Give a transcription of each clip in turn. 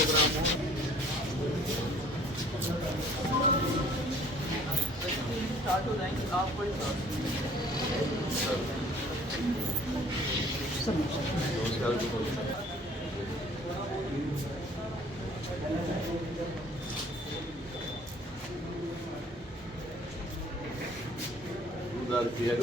Programme हो। Start हो जाएंगे आप कोई किया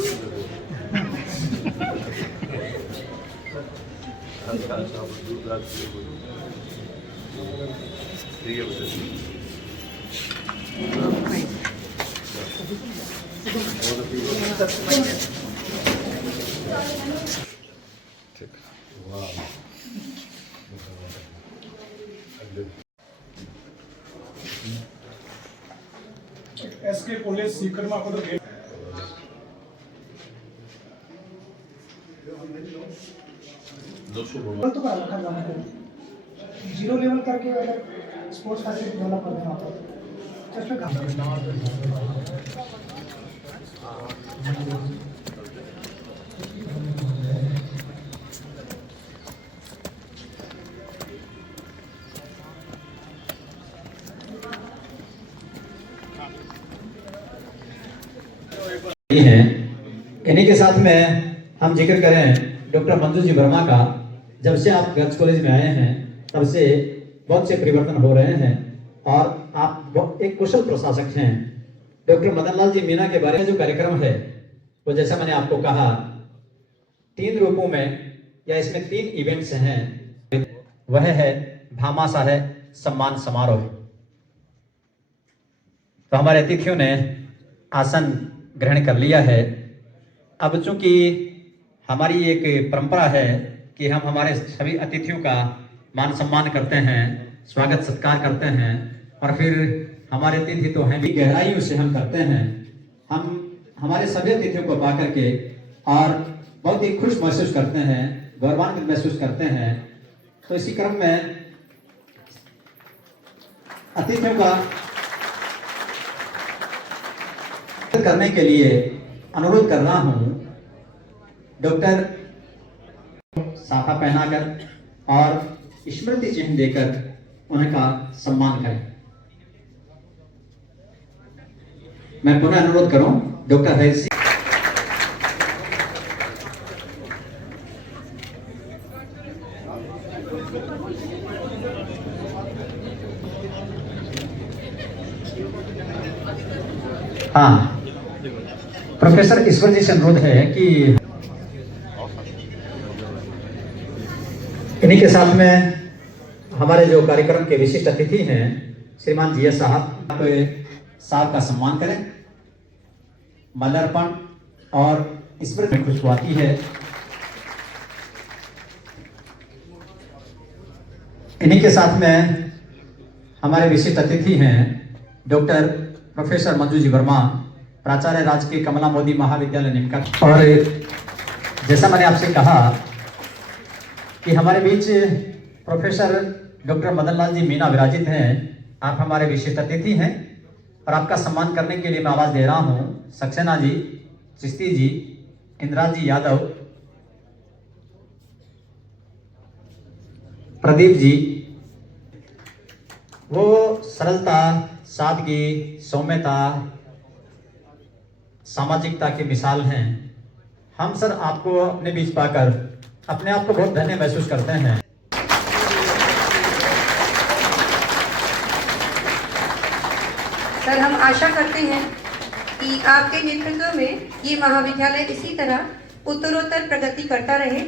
एसके पुलिस सीकर में आपको तो जीरो लेवल करके अगर स्पोर्ट्स फैसिलिटी डेवलप कर देना होता है हैं। इन्हीं के साथ में हम जिक्र करें डॉक्टर मंजू जी वर्मा का। जब से आप गर्ल्स कॉलेज में आए हैं तब से बहुत से परिवर्तन हो रहे हैं और आप एक कुशल प्रशासक हैं। डॉक्टर मदन लाल जी मीना के बारे में जो कार्यक्रम है वो जैसा मैंने आपको कहा 3 रूपों में या इसमें 3 इवेंट्स हैं। वह है भामाशाह है सम्मान समारोह। तो हमारे अतिथियों ने आसन ग्रहण कर लिया है। अब चूंकि हमारी एक परंपरा है कि हम हमारे सभी अतिथियों का मान सम्मान करते हैं, स्वागत सत्कार करते हैं और फिर हमारे अतिथि तो हैं भी गहराइयों से हम करते हैं। हम हमारे सभी अतिथियों को पा करके और बहुत ही खुश महसूस करते हैं, गौरवान्वित महसूस करते हैं। तो इसी क्रम में अतिथियों का करने के लिए अनुरोध कर रहा हूं। डॉक्टर साफा पहनाकर और स्मृति चिन्ह देकर उनका सम्मान करें। मैं पुनः अनुरोध करूं डॉक्टर हरीश सिंह। हाँ, प्रोफेसर ईश्वर जी से अनुरोध है कि इन्हीं के साथ में हमारे जो कार्यक्रम के विशिष्ट अतिथि हैं श्रीमान जी साहब का सम्मान करें। माल्यार्पण और स्मृति में खुशबुआती है। इन्हीं के साथ में हमारे विशिष्ट अतिथि हैं डॉक्टर प्रोफेसर मंजू जी वर्मा, प्राचार्य राजकीय कमला मोदी महाविद्यालय निमका। और जैसा मैंने आपसे कहा कि हमारे बीच प्रोफेसर डॉक्टर मदन लाल जी मीना विराजित हैं। आप हमारे विशिष्ट अतिथि हैं और आपका सम्मान करने के लिए मैं आवाज दे रहा हूं सक्सेना जी, चिश्ती जी, इंदिरा जी यादव, प्रदीप जी। वो सरलता, सादगी, सौम्यता, सामाजिकता की मिसाल हैं। हम सर आपको अपने बीच पाकर अपने आप को बहुत धन्य महसूस करते हैं। सर, हम आशा करते हैं कि आपके नेतृत्व में ये महाविद्यालय इसी तरह उत्तरोत्तर प्रगति करता रहे।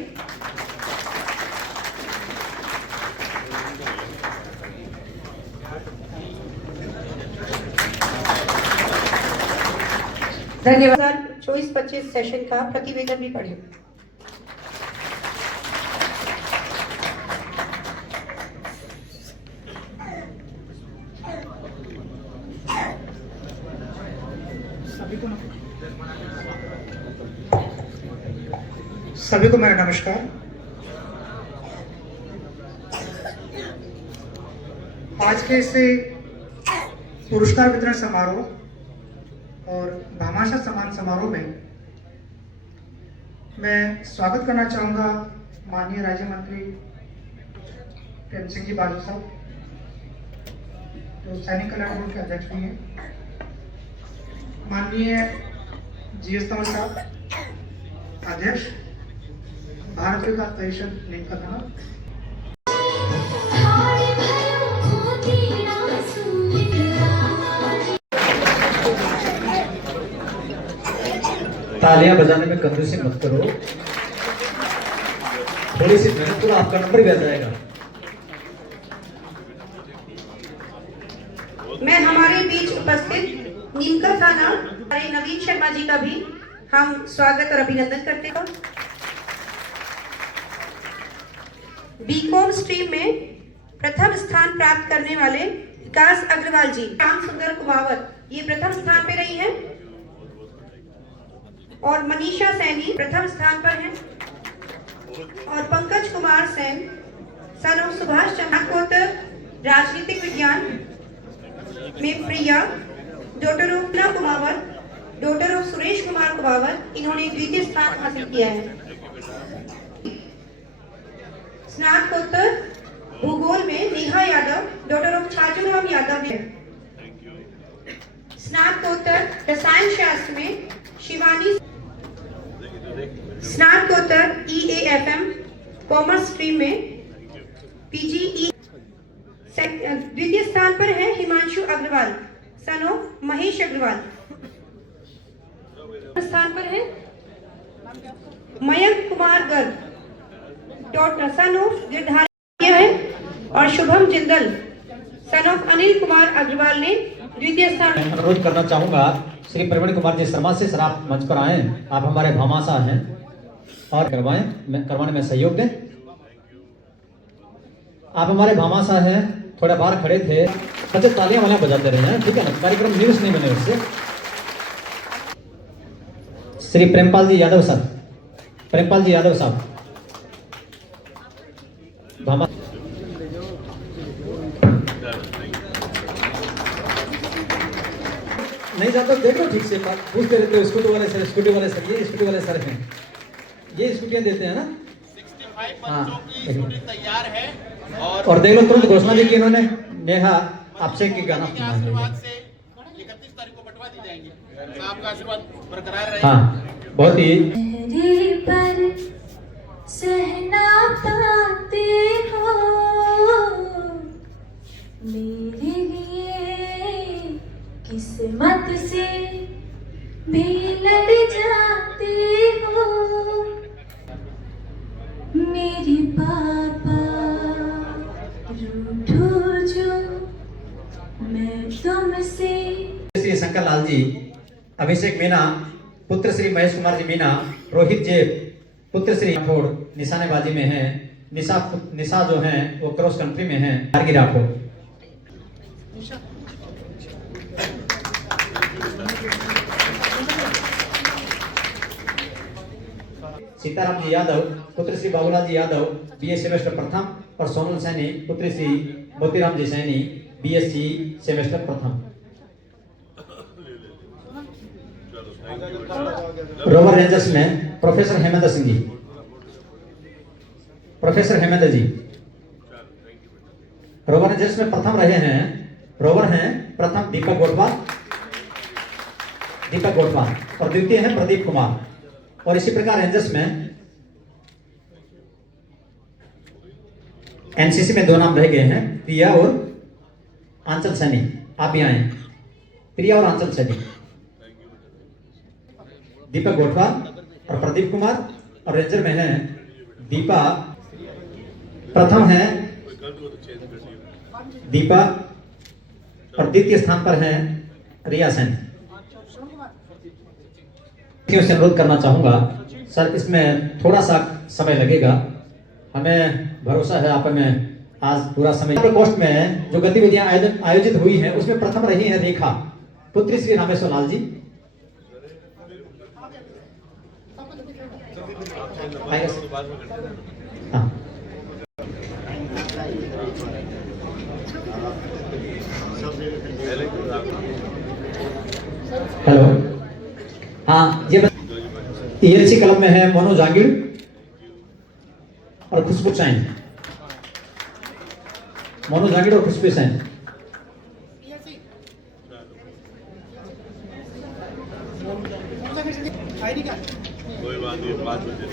धन्यवाद। 24-25 सेशन का प्रतिवेदन भी पढ़िए। सभी को मेरा नमस्कार। आज के इस पुरस्कार वितरण समारोह और भामाशाह सम्मान समारोह में मैं स्वागत करना चाहूँगा माननीय राज्य मंत्री प्रेम सिंह जी बाजू साहब, जो सैनिक कल्याण बोर्ड के अध्यक्ष भी हैं, माननीय GS तंवर साहब अध्यक्ष, भारत विकास परिषद नेता थाना, तालियां बजाने में कंजूसी मत करो, थोड़ी सी मेहनत करो, आपका नंबर भी आ जाएगा। मैं हमारे बीच उपस्थित नीमका थाना हमारे नवीन शर्मा जी का भी हम स्वागत और अभिनंदन करते हैं। बीकॉम स्ट्रीम में प्रथम स्थान प्राप्त करने वाले विकास अग्रवाल जी, श्याम सुंदर कुमावत ये प्रथम स्थान पे रही हैं और मनीषा सैनी प्रथम स्थान पर हैं और पंकज कुमार सेन सन ऑफ सुभाष चंद्र राजनीतिक विज्ञान में Priya daughter of Kumawat, daughter of Suresh Kumar Kumawat, इन्होंने द्वितीय स्थान हासिल किया है। स्नातकोत्तर भूगोल में नेहा यादव, डॉटर ऑफ छाजूराम यादव है। स्नातकोत्तर रसायन शास्त्र में शिवानी, स्नातकोत्तर EAFM कॉमर्स स्ट्रीम में PGE द्वितीय स्थान पर है हिमांशु अग्रवाल सन ऑफ महेश अग्रवाल। स्थान पर है Mayank Kumar Garg daughter son of Girdhari है और शुभम जिंदल सन ऑफ अनिल कुमार अग्रवाल ने द्वितीय स्थान। मैं अनुरोध करना चाहूंगा श्री प्रवीण कुमार जी शर्मा से, सर आप मंच पर आए, आप हमारे भामाशाह हैं और करवाने में सहयोग दें। आप हमारे भामाशाह हैं, थोड़ा बाहर खड़े थे, बच्चे तालियां वालियां बजाते रहे हैं, ठीक है ना, कार्यक्रम न्यूज नहीं बने उससे। श्री प्रेमपाल जी यादव सर, प्रेमपाल जी यादव साहब भामा, नहीं जाता देखो ठीक से, पूछते रहते हो स्कूटी वाले सर, स्कूटी वाले सर, ये स्कूटी वाले सर हैं, ये स्कूटियां देते हैं ना। 65 बच्चों की स्कूटी तैयार है और देख लो तुरंत घोषणा दी कि इन्होंने नेहा आपसे की गाना सुना है। आशीर्वाद से 31 तारीख को बंटवा दी जाएंगे। आपका आशीर्वाद बरकरार रहे। हाँ, बहुत ही चेहरे पर सहना पाते हो मेरे लिए, किस्मत से भी लड़ जाते हो मेरे पापा, रूठो जो मैं तुमसे। श्री शंकर लाल जी, अभिषेक मीना पुत्र श्री महेश कुमार जी मीना, रोहित जेब पुत्र श्री राठौड़ निशानेबाजी में हैं, निशा जो हैं वो क्रॉस कंट्री में हैं, गार्गी राठौड़। सीताराम जी यादव पुत्र श्री बाबूलाल जी यादव BA सेमेस्टर प्रथम और सोनल सैनी पुत्र श्री मोतीराम जी सैनी BSc सेमेस्टर प्रथम। रोवर रेंजर्स में प्रोफेसर हेमंत सिंह जी, प्रोफेसर हेमंत जी रोवर रेंजर्स में प्रथम रहे हैं, रोवर हैं प्रथम दीपक गोटवाल और द्वितीय है प्रदीप कुमार। और इसी प्रकार रेंजर्स में NCC में 2 नाम रह गए हैं, प्रिया और आंचल सैनी, आप भी आए, प्रिया और आंचल सैनी, दीपक गोटवाल और प्रदीप कुमार। और रेंजर में है दीपा, प्रथम है दीपा और द्वितीय स्थान पर है रिया सेन। से अनुरोध करना चाहूंगा सर, इसमें थोड़ा सा समय लगेगा, हमें भरोसा है आप हमें आज पूरा समय। पोस्ट में जो गतिविधियां आयोजित हुई हैं उसमें प्रथम रही है रेखा पुत्री श्री रामेश्वर लाल जी। हाँ, हेलो, हाँ ये ELC क्लब में है मोनू जागीर और खुशबू सैन, मोनू जागीर और खुशबू सैन।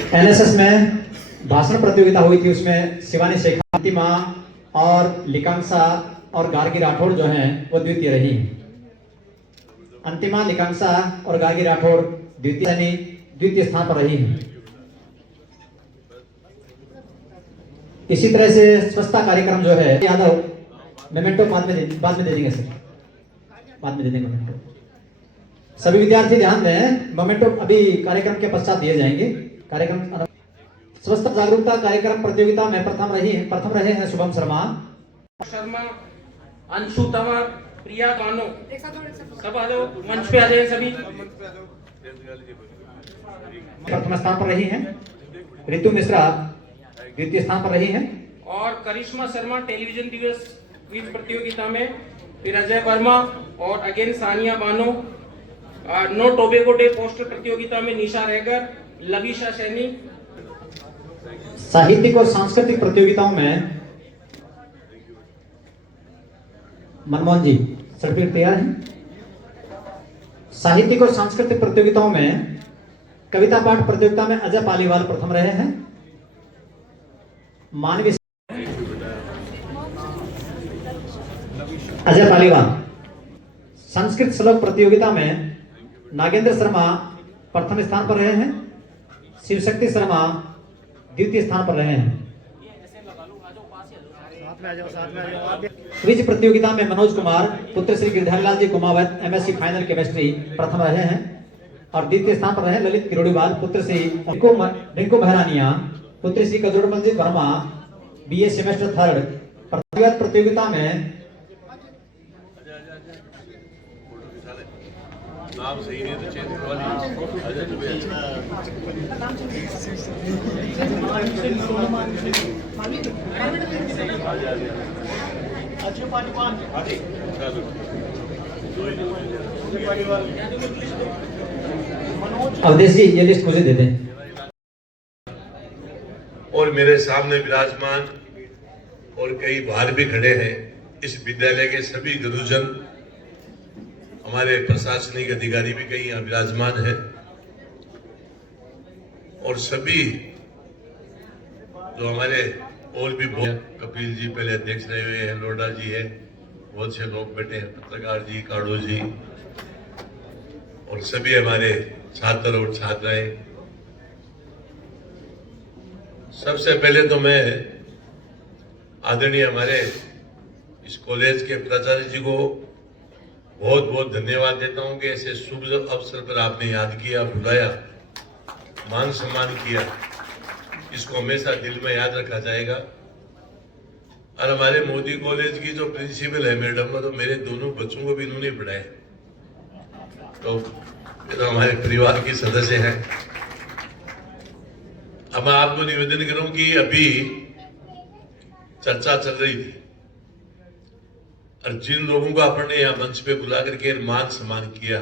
एनएसएस में भाषण प्रतियोगिता हुई थी, उसमें शिवानी शेखर, अंतिमा और लिकांक्षा और गार्गी राठौड़ जो हैं वो द्वितीय रही हैं। अंतिमा, लिकांक्षा और गार्गी राठौड़ द्वितीय स्थान पर रही हैं। इसी तरह से स्वच्छता कार्यक्रम जो है, यादव मेमेंटो बाद में दे देंगे सर, बाद में दे देंगे मेमेंटो। सभी विद्यार्थी ध्यान दें, मोमेंटो अभी कार्यक्रम के पश्चात दिए जाएंगे। कार्यक्रम स्वच्छता जागरूकता कार्यक्रम प्रतियोगिता में प्रथम रहे हैं शुभम शर्मा, अंशु तंवर, प्रिया कानो, सब आ जाओ, मंच पे आ जाए सभी। प्रथम स्थान पर रही हैं। ऋतु मिश्रा द्वितीय स्थान पर रही हैं। और करिश्मा शर्मा टेलीविजन दिवस क्विज प्रतियोगिता में, फिर अजय वर्मा और again Sania Bano. No tobacco day poster प्रतियोगिता में निशा रहकर, लविशा सैनी। साहित्यिक और सांस्कृतिक प्रतियोगिताओं में मनमोहन जी सर्टिफिकेट तैयार है। साहित्यिक और सांस्कृतिक प्रतियोगिताओं में कविता पाठ प्रतियोगिता में अजय पालीवाल प्रथम रहे हैं। मानवीय अजय पालीवाल। संस्कृत श्लोक प्रतियोगिता में नागेंद्र शर्मा प्रथम स्थान पर रहे हैं। शिवशक्ति शर्मा द्वितीय स्थान पर रहे हैं। क्विज प्रतियोगिता में मनोज कुमार पुत्र श्री गिरधारीलाल जी कुमावत एमएससी फाइनल केमिस्ट्री प्रथम रहे हैं और द्वितीय स्थान पर रहे ललित किरोड़ीवाल पुत्र श्री रिंकू महरानिया पुत्र श्री कजोड़मल जी वर्मा बीए सेमेस्टर 3 प्रतियोगिता में नाम सही नहीं तो चेंज करवा लीजिए। अवधेश जी ये लिस्ट मुझे दे दें। और मेरे सामने विराजमान और कई बाहर भी खड़े हैं इस विद्यालय के सभी गुरुजन, हमारे प्रशासनिक अधिकारी भी कई यहाँ विराजमान है और सभी जो हमारे और भी बहुत, कपिल जी पहले अध्यक्ष रहे हुए हैं, लोडा जी है, बहुत से लोग बैठे हैं, पत्रकार जी, काड़ो जी और सभी हमारे छात्र और छात्राएं। सबसे पहले तो मैं आदरणीय हमारे इस कॉलेज के प्राचार्य जी को बहुत बहुत धन्यवाद देता हूं कि ऐसे शुभ अवसर पर आपने याद किया, बुलाया, मान सम्मान किया। इसको हमेशा दिल में याद रखा जाएगा। और हमारे मोदी कॉलेज की जो प्रिंसिपल है मैडम, तो मेरे दोनों बच्चों को भी इन्होंने पढ़ाया, तो हमारे परिवार के सदस्य हैं। अब मैं आपको निवेदन करूं कि अभी चर्चा चल रही थी और जिन लोगों को अपन ने यहाँ मंच पे बुला करके मान सम्मान किया,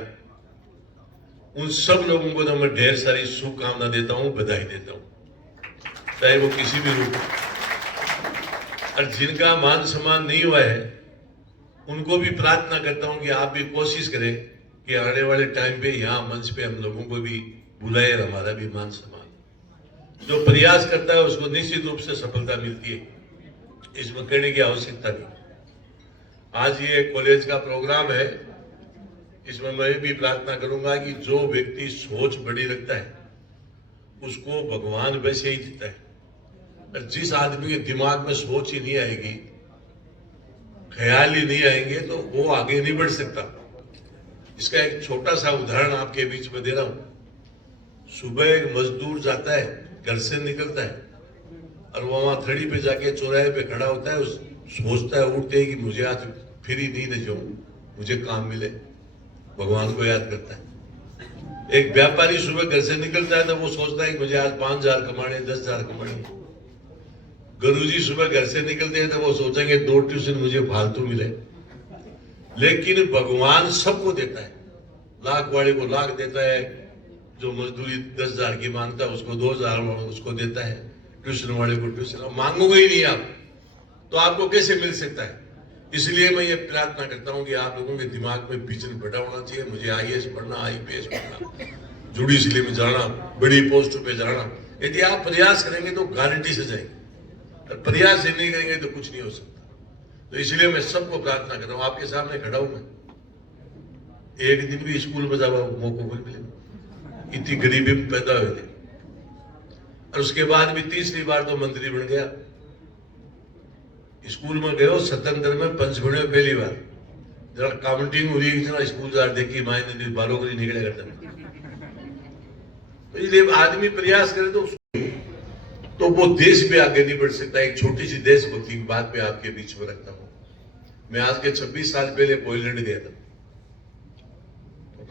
उन सब लोगों को तो मैं ढेर सारी शुभकामना देता हूं, बधाई देता हूं, चाहे वो किसी भी रूप। और जिनका मान सम्मान नहीं हुआ है उनको भी प्रार्थना करता हूं कि आप भी कोशिश करें कि आने वाले टाइम पे यहाँ मंच पे हम लोगों को भी बुलाए और हमारा भी मान सम्मान। जो प्रयास करता है उसको निश्चित रूप से सफलता मिलती है, इसमें कहने की आवश्यकता नहीं। आज ये कॉलेज का प्रोग्राम है, इसमें मैं भी प्रार्थना करूंगा कि जो व्यक्ति सोच बड़ी रखता है उसको भगवान वैसे ही देता है। और जिस आदमी के दिमाग में सोच ही नहीं आएगी, ख्याल ही नहीं आएंगे, तो वो आगे नहीं बढ़ सकता। इसका एक छोटा सा उदाहरण आपके बीच में दे रहा हूं। सुबह एक मजदूर जाता है, घर से निकलता है और वो वहां थड़ी पे जाके चौराहे पे खड़ा होता है, सोचता है उठते ही कि मुझे आज फ्री नहीं न जाऊं, मुझे काम मिले, भगवान को याद करता है। एक व्यापारी सुबह घर से निकलता है तो वो सोचता है कि मुझे आज 5,000 कमाने, 10,000 कमाने। गुरुजी सुबह घर से निकलते हैं तो वो सोचेंगे 2 ट्यूशन मुझे फालतू मिले। लेकिन भगवान सबको देता है, लाख वाले को लाख देता है, जो मजदूरी 10,000 की मांगता है उसको 2,000 उसको देता है, ट्यूशन वाले को ट्यूशन। मांगोगे ही नहीं आप तो आपको कैसे मिल सकता है? इसलिए मैं ये प्रार्थना करता हूं कि आप लोगों के दिमाग में विजन बड़ा होना चाहिए। मुझे IAS पढ़ना, IPS पढ़ना, जुडिशरी में जाना, बड़ी पोस्ट पे जाना, यदि आप प्रयास करेंगे तो गारंटी से जाएंगे, और प्रयास ही नहीं करेंगे तो कुछ नहीं हो सकता। तो इसलिए मैं सबको प्रार्थना कर रहा हूं, आपके सामने खड़ा हूं मैं, एक दिन भी स्कूल में जावा मौका को मिले, इतनी गरीबी में पैदा हुए थे, और उसके बाद भी तीसरी बार तो मंत्री बन गया। स्कूल में गयो 77 में पंचगुणे पहली बार, जरा काउंटिंग हुई इतना स्कूल जार देखी मायने बालों को निकले करते। तो इसलिए आदमी प्रयास करे तो वो देश भी आगे नहीं बढ़ सकता। एक छोटी सी देशभक्ति की बात मैं आपके बीच में रखता हूं। मैं आज के 26 साल पहले पोलैंड गया था,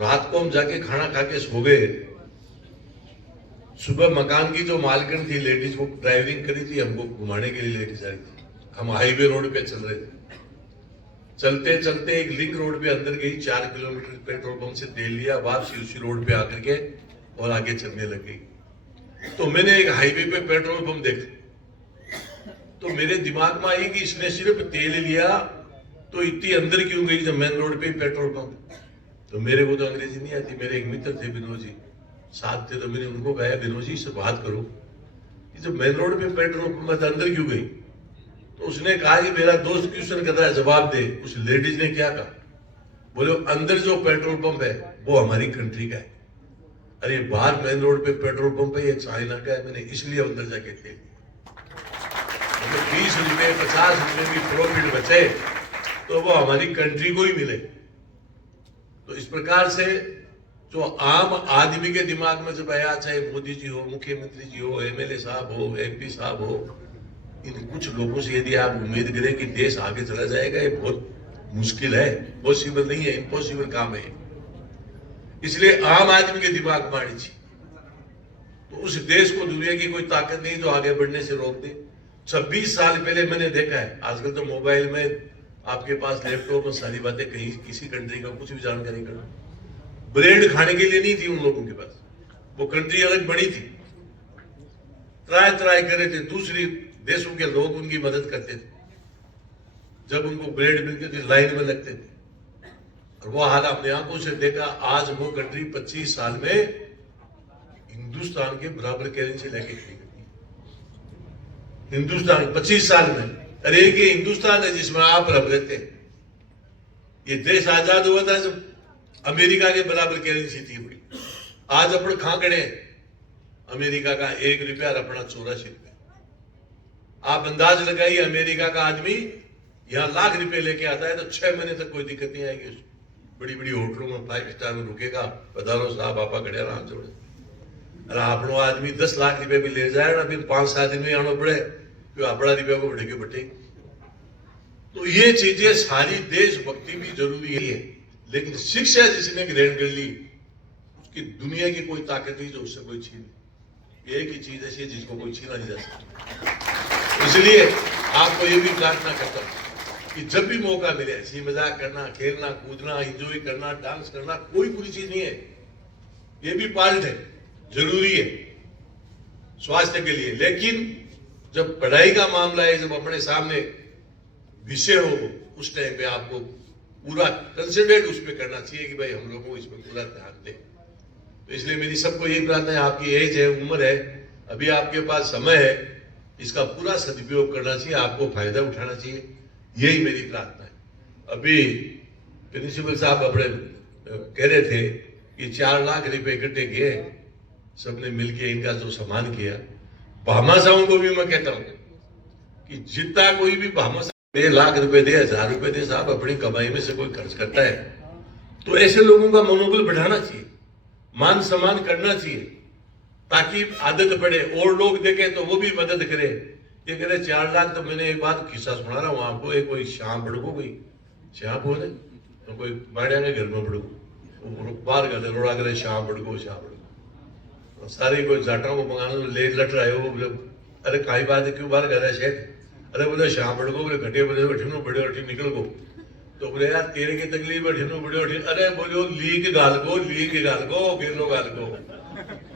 रात को हम जाके खाना खा के सो गए। सुबह मकान की जो मालकिन थी लेडीज, वो ड्राइविंग करी थी, हमको घुमाने के लिए लेके जा रही थी। हम हाईवे रोड पे चल रहे थे, चलते चलते एक लिंक रोड पे अंदर गई, 4 किलोमीटर पेट्रोल पंप से तेल लिया, वापसी उसी रोड पे आकर के और आगे चलने लग गई। तो मैंने एक हाईवे पे पेट्रोल पंप देखा, तो मेरे दिमाग में आई कि इसने सिर्फ तेल लिया तो इतनी अंदर क्यों गई जब मेन रोड पे पेट्रोल पंप। तो मेरे को तो अंग्रेजी नहीं आती, मेरे एक मित्र थे विनोद जी, साथ थे, तो मैंने उनको कहा विनोद जी से बात करो, जब मेन रोड पे पेट्रोल पंप अंदर क्यों गई। तो उसने कहा कि मेरा दोस्त क्वेश्चन कर रहा है, जवाब दे। उस लेडीज ने क्या कहा, बोले अंदर जो पेट्रोल पंप है वो हमारी कंट्री का है। अरे बाहर मेन रोड पे पेट्रोल पंप है, ये चाइना का है, मैंने इसलिए अंदर जाके थे। 20 रुपए 50 रुपए भी प्रॉफिट बचे तो वो हमारी कंट्री को ही मिले। तो इस प्रकार से जो आम आदमी के दिमाग में जब आया, चाहे मोदी जी हो, मुख्यमंत्री जी हो, एमएलए साहब हो, एमपी साहब हो, इन कुछ लोगों से यदि आप उम्मीद करें कि देश आगे चला जाएगा, ये बहुत मुश्किल है, पॉसिबल नहीं है, इम्पॉसिबल काम है। इसलिए आम आदमी के दिमाग में आनी चाहिए। तो उस देश को दुनिया की कोई ताकत नहीं जो आगे बढ़ने से रोक दे। 26 साल पहले मैंने देखा है, आजकल तो मोबाइल में आपके पास लैपटॉप में सारी बातें, कहीं किसी कंट्री का कुछ भी जानकारी करना, ब्रेड खाने के लिए नहीं थी उन लोगों के पास, वो कंट्री अलग बड़ी थी, ट्राई कर रहे थे, दूसरी देशों के लोग उनकी मदद करते थे, जब उनको ब्रेड मिलती थी लाइन में लगते थे, और वो हाल अपने आंखों से देखा। आज वो कंट्री 25 साल में हिंदुस्तान के बराबर करेंसी लेके खड़ी करती है। हिंदुस्तान 25 साल में, अरे ये हिंदुस्तान है जिसमें आप रह रहते हैं। ये देश आजाद हुआ था जब अमेरिका के बराबर करेंसी थी हुई। आज अपन खाकड़े अमेरिका का 1 रुपया और अपना 84 रुपया। आप अंदाज लगाइए, अमेरिका का आदमी यहां लाख रुपए लेके आता है तो 6 महीने तक कोई दिक्कत नहीं आएगी। बड़ी बड़ी होटलों में 5 स्टार में रुकेगा, पधारो साहब आपा खड़े आराम से। अरे अपनो आदमी 10 लाख रुपए भी ले जाए ना, फिर 5-7 दिन में आना पड़े, फिर अपना रुपया को बढ़े के बटे। तो ये चीजें सारी देशभक्ति भी जरूरी है, लेकिन शिक्षा जिसने ग्रहण कर ली उसकी दुनिया की कोई ताकत नहीं जो उससे कोई छीन। एक ही चीज ऐसी है जिसको कोई छीना नहीं जा सकता। इसलिए आपको ये भी प्रार्थना करता हूं कि जब भी मौका मिले, ऐसी मजाक करना, खेलना कूदना, एंजॉय करना, डांस करना कोई बुरी चीज नहीं है, ये भी पार्ट है, जरूरी है स्वास्थ्य के लिए। लेकिन जब पढ़ाई का मामला है, जब अपने सामने विषय हो, उस टाइम पे आपको पूरा कंसिडरेट उस पर करना चाहिए कि भाई हम लोगों को इसमें पूरा ध्यान दें। तो इसलिए मेरी सबको यही प्रार्थना है, आपकी एज है, उम्र है, अभी आपके पास समय है, इसका पूरा सदुपयोग करना चाहिए, आपको फायदा उठाना चाहिए, यही मेरी प्रार्थना है। अभी प्रिंसिपल साहब अपने कह रहे थे कि 4 लाख रुपए इकट्ठे किए, सबने मिलके इनका जो सम्मान किया। भामाशाहों को भी मैं कहता हूं कि जितना कोई भी भामाशाह 1 लाख रुपए दे, 1000 रुपए दे, साहब अपनी कमाई में से कोई खर्च करता है, तो ऐसे लोगों का मनोबल बढ़ाना चाहिए, मान सम्मान करना चाहिए, ताकि आदत पड़े और लोग देखें तो वो भी मदद करे। ये कह रहे 4 लाख, तो मैंने एक बात किस्सा सुना रहा हूं आपको। एक कोई शाम बड़को गई, शाम बोले तो कोई बाड़िया के घर में बड़को बाहर गए, रोड़ा करे शाम बड़को सारे कोई जाटा को मंगाना ले लट रहे हो। बोले अरे काई बात है, क्यों बाहर गया शेठ? अरे बोले शाम बड़को, बोले घटे बोले बैठे बड़े उठी निकल गो। तो बोले यार तेरे की तकलीफ बैठे बड़े उठी, अरे बोलो लीक गाल को गेलो गाल को,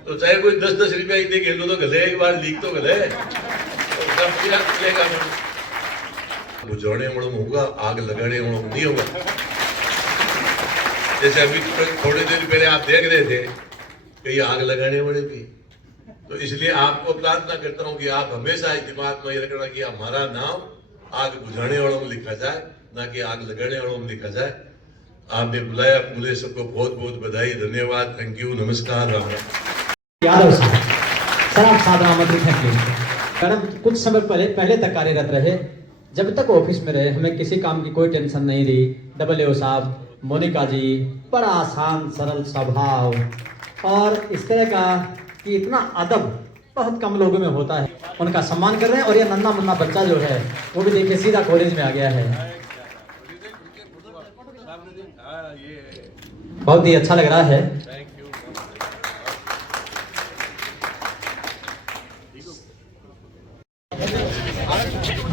तो चाहे कोई 10-10 रुपया इतने गेलो तो गले, एक बार लीक तो गले बुझाने वालों होगा, आग लगाने वालों नहीं होगा। जैसे अभी थोड़ी देर पहले आप देख रहे थे कहीं आग लगाने वाले भी, तो इसलिए आपको प्रार्थना करता हूं कि आप हमेशा इस दिमाग में ये रखना कि हमारा नाम आग बुझाने वालों में लिखा जाए, ना कि आग लगाने वालों में लिखा जाए। आपने बुलाया, पूरे सबको बहुत बहुत बधाई, धन्यवाद, थैंक यू, नमस्कार, राम राम। यादव साहब, सर आप सादर आमंत्रित हैं प्लीज। मैडम कुछ समय पहले तक कार्यरत रहे, जब तक ऑफिस में रहे हमें किसी काम की कोई टेंशन नहीं रही। AO साहब, मोनिका जी, बड़ा आसान सरल स्वभाव और इस तरह का कि इतना अदब बहुत कम लोगों में होता है। उनका सम्मान कर रहे हैं। और ये नन्ना मुन्ना बच्चा जो है वो भी देखिए सीधा कॉलेज में आ गया है, बहुत ही अच्छा लग रहा है।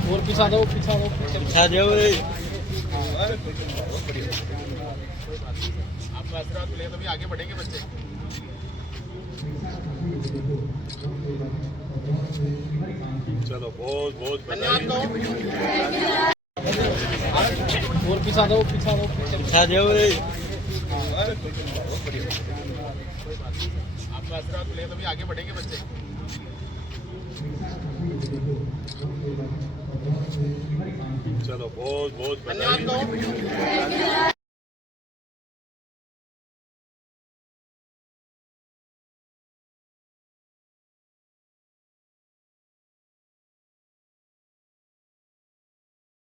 और पीछा जाओ आपका आशीर्वाद मिले तभी आगे बढ़ेंगे बच्चे। चलो बहुत बहुत धन्यवाद कहो। और पीछा जाओ आपका आशीर्वाद मिले तभी आगे बढ़ेंगे बच्चे। चलो बहुत बहुत धन्यवाद कहो।